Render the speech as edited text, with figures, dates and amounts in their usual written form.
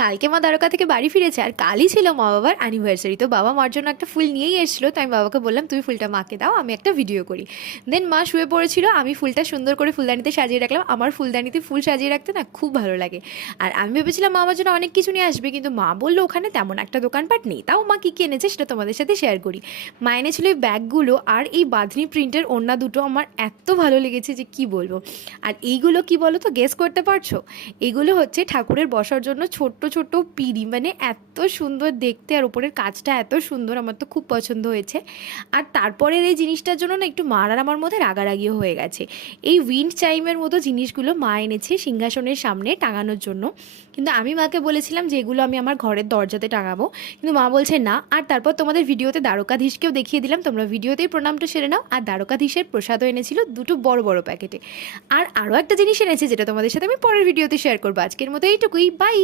কালকে মা দ্বারকা থেকে বাড়ি ফিরেছে, আর কালই ছিল মা বাবার অ্যানিভার্সারি। তো বাবা মার জন্য একটা ফুল নিয়েই এসেছিলো, তো আমি বাবাকে বললাম তুমি ফুলটা মাকে দাও, আমি একটা ভিডিও করি। দেন মা শুয়ে পড়েছিল, আমি ফুলটা সুন্দর করে ফুলদানিতে সাজিয়ে রাখলাম। আমার ফুলদানিতে ফুল সাজিয়ে রাখতে না খুব ভালো লাগে। আর আমি ভেবেছিলাম মা আমার জন্য অনেক কিছু নিয়ে আসবে, কিন্তু মা বললো ওখানে তেমন একটা দোকানপাট নেই। তাও মা কী কী এনেছে সেটা তোমাদের সাথে শেয়ার করি। মা এনেছিল এই ব্যাগগুলো আর এই বাঁধনি প্রিন্টের ওড়না দুটো, আমার এত ভালো লেগেছে যে কি বলবো। আর এইগুলো কি বলো তো, গেস করতে পারছো? এগুলো হচ্ছে ঠাকুরের বসার জন্য ছোট্ট ছোট্ট পিঁড়ি, মানে এত সুন্দর দেখতে, আর ওপরের কাজটা এত সুন্দর, আমার তো খুব পছন্দ হয়েছে। আর তারপরের এই জিনিসটার জন্য না একটু মার আর আমার মধ্যে রাগারাগিও হয়ে গেছে। এই উইন্ড চাইমের মতো জিনিসগুলো মা এনেছে সিংহাসনের সামনে টাঙানোর জন্য, কিন্তু আমি মাকে বলেছিলাম যে এগুলো আমি আমার ঘরের দরজাতে টাঙাবো, কিন্তু মা বলছে না। আর তারপর তোমাদের ভিডিওতে দ্বারকাধীশকেও দেখিয়ে দিলাম, তোমরা ভিডিওতেই প্রণামটা সেরে নাও। আর দ্বারকাধীশের প্রসাদও এনেছিল দুটো বড় বড় প্যাকেটে। আর আরও একটা জিনিস এনেছে যেটা তোমাদের সাথে আমি পরের ভিডিওতে শেয়ার করবো। আজকের মতো এইটুকুই, বাই।